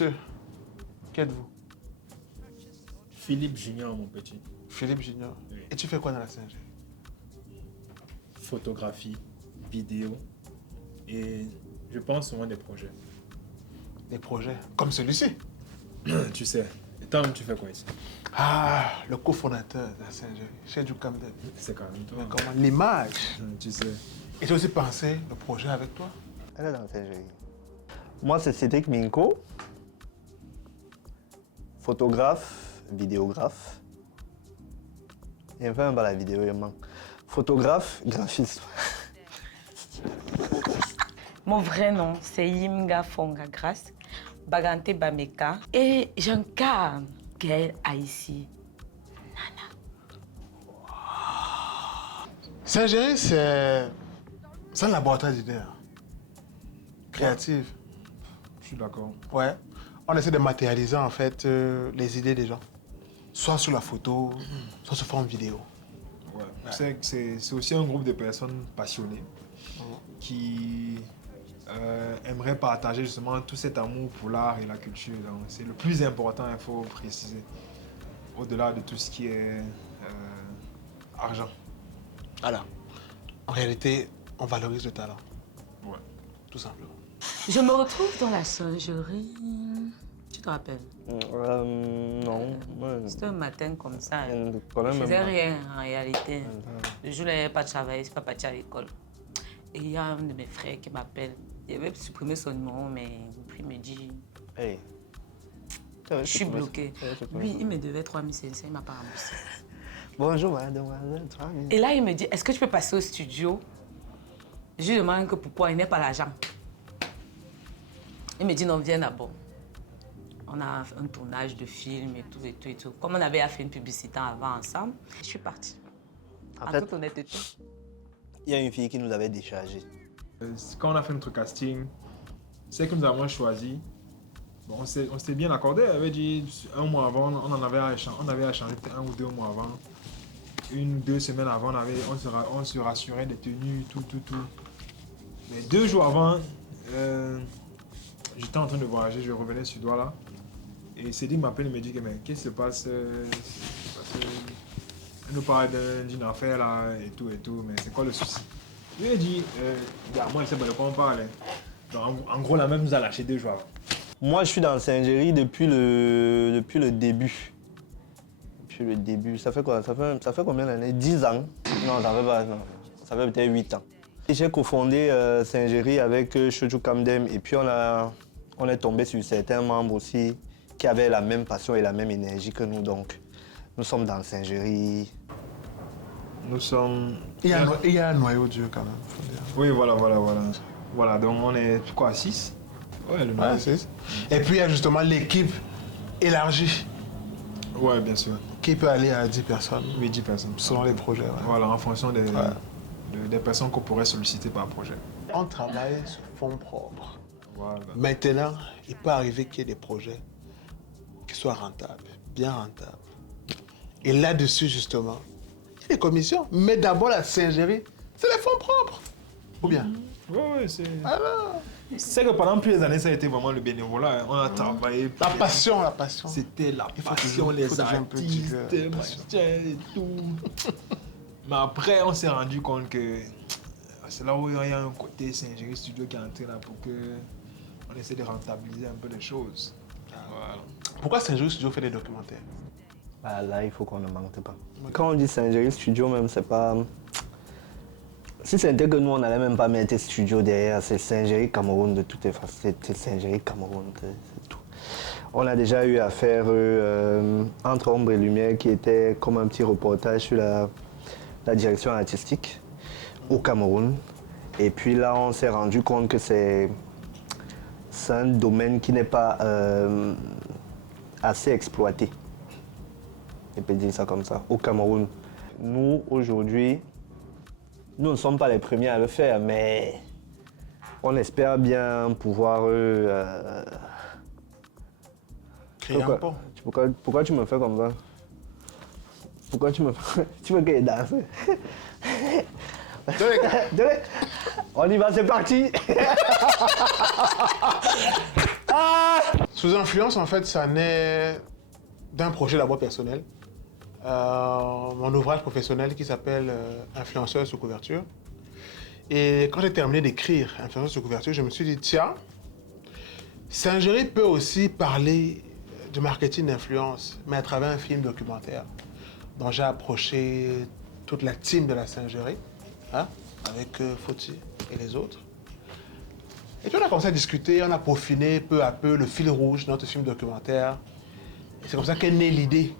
Monsieur, qui êtes-vous? Philippe Junior, mon petit. Philippe Junior. Oui. Et tu fais quoi dans la Singerie? Photographie, vidéo et je pense souvent des projets. Des projets comme celui-ci? Tu sais. Et toi, tu fais quoi ici? Ah, le cofondateur de la Singerie, chez du Camden. C'est quand même toi. Mais comment? L'image. Tu sais. Et tu as aussi pensé le projet avec toi? Elle est dans la Singerie. Moi, c'est Cédric Minko, photographe, vidéographe. Et enfin, la vidéo, il manque. Photographe, graphiste. Mon vrai nom, c'est Yimga Fonga Grace, Bagante Bameka. Et j'incarne Gaël Haïssi. Singerie, c'est un laboratoire d'idées. Hein. Créative. Je suis d'accord. Ouais. On essaie de matérialiser en fait les idées des gens. Soit sur la photo, soit sous forme vidéo. Ouais. Tu sais que c'est aussi un groupe de personnes passionnées qui aimeraient partager justement tout cet amour pour l'art et la culture. Donc, c'est le plus important, il faut préciser. Au-delà de tout ce qui est argent. Voilà. En réalité, on valorise le talent. Ouais. Tout simplement. Je me retrouve dans la singerie. Tu te rappelles? Non. C'était un matin comme ça. Le Je problème, faisais rien en réalité. Le jour-là, il n'y avait pas de travail, je suis pas partie à l'école. Et il y a un de mes frères qui m'appelle. Il avait supprimé son numéro, mais puis il me dit, Hey. je suis bloquée. Lui, il me devait 3500, il ne m'a pas remboursé. Bonjour, mademoiselle. Et là, il me dit, est-ce que tu peux passer au studio? Je lui demande que pourquoi il n'est pas l'argent. Il me dit, non, viens d'abord. On a un tournage de film et tout, et tout, et tout. Comme on avait fait une publicité avant ensemble, je suis partie. En toute honnêteté. Il y a une fille qui nous avait déchargé. Quand on a fait notre casting, c'est que nous avons choisi. Bon, on s'était bien accordé. On avait dit un mois avant, on avait échangé peut-être 1 ou 2 mois avant. 1 ou 2 semaines avant, on se rassurait des tenues, tout. Mais 2 jours avant, j'étais en train de voyager, je revenais sur Douala. Et Cédric m'appelle et me dit que mais qu'est-ce qui se passe? Parce que elle nous parle d'une affaire là et tout, mais c'est quoi le souci? Je lui ai dit, moi je sais pas de quoi on parle. Donc, en gros, la meuf nous a lâché 2 jours avant. Moi, je suis dans la Singerie depuis le début. Depuis le début. Ça fait quoi? Ça fait combien d'années? 10 ans? Non, ça fait pas. Non. Ça fait peut-être 8 ans. J'ai cofondé Singerie avec Shoju Kamdem et puis on est tombé sur certains membres aussi qui avaient la même passion et la même énergie que nous. Donc, nous sommes dans Singerie. Nous sommes... Il y a un noyau dur quand même, faut dire. Oui, voilà. Voilà, donc on est quoi, 6? Ouais, le Ouais, 6. Et puis il y a justement l'équipe élargie Ouais, bien sûr. qui peut aller à 10 personnes. Oui, 10 personnes. Selon les projets. Ouais. Voilà, en fonction des personnes qu'on pourrait solliciter par projet. On travaille sur fonds propres. Voilà. Maintenant, il peut arriver qu'il y ait des projets qui soient rentables, bien rentables. Et là-dessus, justement, il y a des commissions. Mais d'abord, la Singerie, c'est les fonds propres. Ou bien? Ouais, c'est... Alors, C'est que pendant plusieurs années, ça a été vraiment le bénévolat. On a travaillé. la passion. C'était la Il faut passion, toujours- il les faut toujours un peu artistes, de passion. machin et tout. Mais après, on s'est rendu compte que c'est là où il y a un côté Singerie Studio qui est entré là pour que on essaie de rentabiliser un peu les choses. Voilà. Pourquoi Singerie Studio fait des documentaires? Bah, là, il faut qu'on ne manque pas. Quand on dit Singerie Studio, même, c'est pas... Si c'était que nous, on n'allait même pas mettre studio derrière, c'est Singerie Cameroun de toutes les façons. C'est Singerie Cameroun, c'est tout. On a déjà eu à faire Entre Ombre et Lumière, qui était comme un petit reportage sur la direction artistique au Cameroun. Et puis là, on s'est rendu compte que c'est un domaine qui n'est pas assez exploité. Je peux dire ça comme ça, au Cameroun. Nous, aujourd'hui, nous ne sommes pas les premiers à le faire, mais on espère bien pouvoir... Créer un pont. Pourquoi tu me fais comme ça? Pourquoi tu me fais... Tu veux qu'elle danse? On y va, c'est parti. Sous influence, en fait, ça naît d'un projet d'abord personnel. Mon ouvrage professionnel qui s'appelle Influenceur sous couverture. Et quand j'ai terminé d'écrire Influenceur sous couverture, je me suis dit, tiens, Singerie peut aussi parler de marketing d'influence, mais à travers un film documentaire. Donc j'ai approché toute la team de la Singerie, hein, avec Foti et les autres. Et puis on a commencé à discuter, on a peaufiné peu à peu le fil rouge de notre film documentaire. Et c'est comme ça qu'est née l'idée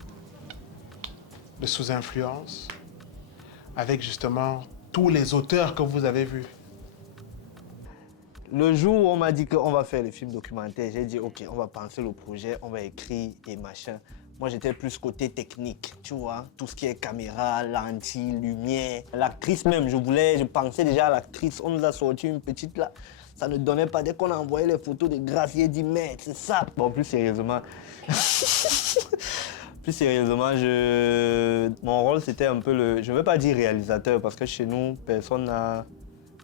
de Sous Influence, avec justement tous les auteurs que vous avez vus. Le jour où on m'a dit qu'on va faire le film documentaire, j'ai dit ok, on va penser le projet, on va écrire et machin. Moi j'étais plus côté technique, tu vois, tout ce qui est caméra, lentilles, lumière. L'actrice même, je pensais déjà à l'actrice, on nous a sorti une petite là. Ça ne donnait pas, dès qu'on a envoyé les photos de Grace, j'ai dit merde, c'est ça. Bon, plus sérieusement, mon rôle c'était un peu le, je ne veux pas dire réalisateur parce que chez nous, personne n'a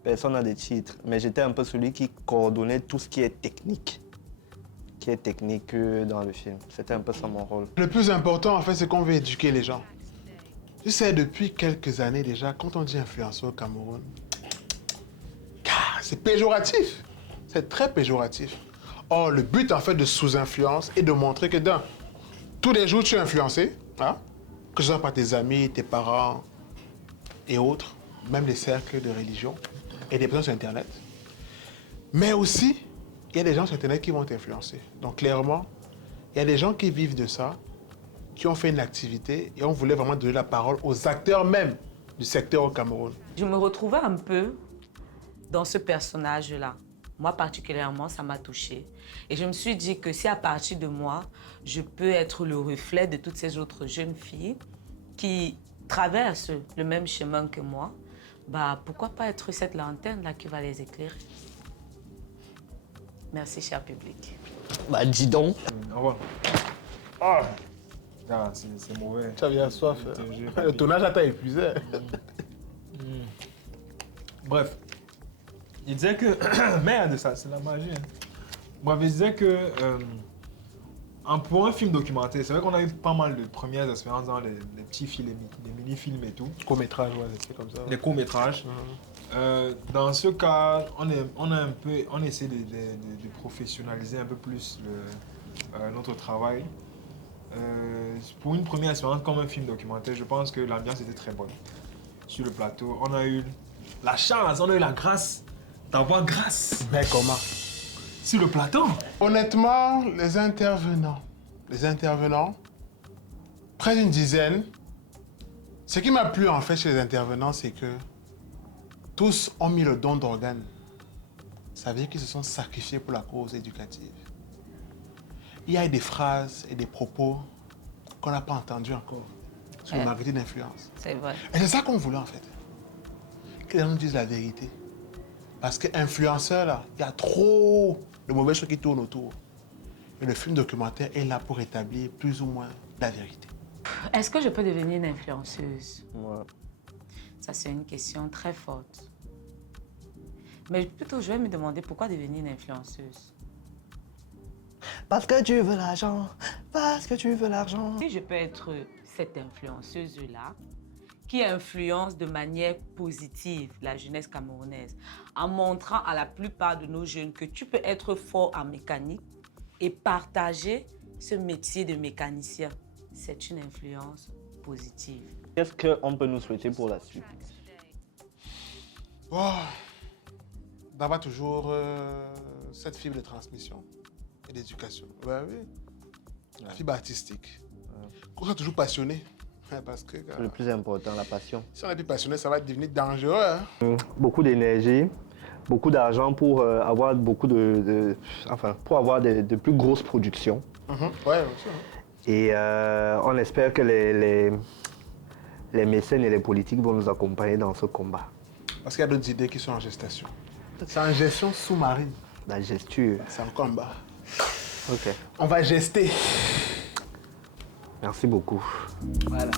de titre, mais j'étais un peu celui qui coordonnait tout ce qui est technique dans le film. C'était un peu ça mon rôle. Le plus important, en fait, c'est qu'on veut éduquer les gens. Tu sais, depuis quelques années déjà, quand on dit influenceur au Cameroun, c'est péjoratif. C'est très péjoratif. Or, le but, en fait, de Sous-Influence est de montrer que, tous les jours, tu es influencé, hein? Que ce soit par tes amis, tes parents et autres, même les cercles de religion et des personnes sur Internet. Mais aussi, il y a des gens sur Internet qui vont t'influencer. Donc, clairement, il y a des gens qui vivent de ça, qui ont fait une activité et on voulait vraiment donner la parole aux acteurs même du secteur au Cameroun. Je me retrouvais un peu dans ce personnage-là. Moi, particulièrement, ça m'a touchée. Et je me suis dit que si à partir de moi, je peux être le reflet de toutes ces autres jeunes filles qui traversent le même chemin que moi, bah, pourquoi pas être cette lanterne-là qui va les éclairer? Merci, cher public. Bah, dis donc. Au revoir. Ah, ah c'est mauvais. Tu avais soif. Le tournage là t'a épuisé. Bref, il disait que... Merde, ça, c'est la magie. Hein. Bref, il disait que... pour un film documentaire, c'est vrai qu'on a eu pas mal de premières expériences dans les petits films, les mini-films et tout. Court-métrage, ouais, des trucs comme ça. Les courts-métrages. Dans ce cas, on essaie de professionnaliser un peu plus notre travail. Pour une première expérience comme un film documentaire, je pense que l'ambiance était très bonne. Sur le plateau, on a eu la chance, on a eu la grâce d'avoir Grace. Mais comment? Sur le plateau. Honnêtement, les intervenants, près d'une dizaine, ce qui m'a plu en fait chez les intervenants, c'est que tous ont mis le don d'organes. Ça veut dire qu'ils se sont sacrifiés pour la cause éducative. Il y a des phrases et des propos qu'on n'a pas entendus encore sur le marketing d'influence. C'est vrai. Et c'est ça qu'on voulait en fait. Que les gens nous disent la vérité. Parce qu'influenceur, là, il y a trop de mauvaises choses qui tournent autour. Et le film documentaire est là pour établir plus ou moins la vérité. Est-ce que je peux devenir une influenceuse? Ouais. Ça, c'est une question très forte. Mais plutôt, je vais me demander pourquoi devenir une influenceuse? Parce que tu veux l'argent, parce que tu veux l'argent. Si je peux être cette influenceuse-là, qui influence de manière positive la jeunesse camerounaise, en montrant à la plupart de nos jeunes que tu peux être fort en mécanique et partager ce métier de mécanicien, c'est une influence positive. Qu'est-ce qu'on peut nous souhaiter pour la suite? Oh, d'avoir toujours cette fibre de transmission et d'éducation. Ouais, oui. La fibre artistique. Qu'on soit toujours passionné. Parce que C'est le plus important, la passion. si on n'est plus passionné, ça va devenir dangereux. Hein? Beaucoup d'énergie, beaucoup d'argent pour avoir beaucoup pour avoir de plus grosses productions. Ouais, aussi. Hein. Et on espère que les mécènes et les politiques vont nous accompagner dans ce combat. Parce qu'il y a d'autres idées qui sont en gestation. C'est en gestion sous-marine. La gesture. C'est en combat. Ok. On va gester. Merci beaucoup. Voilà.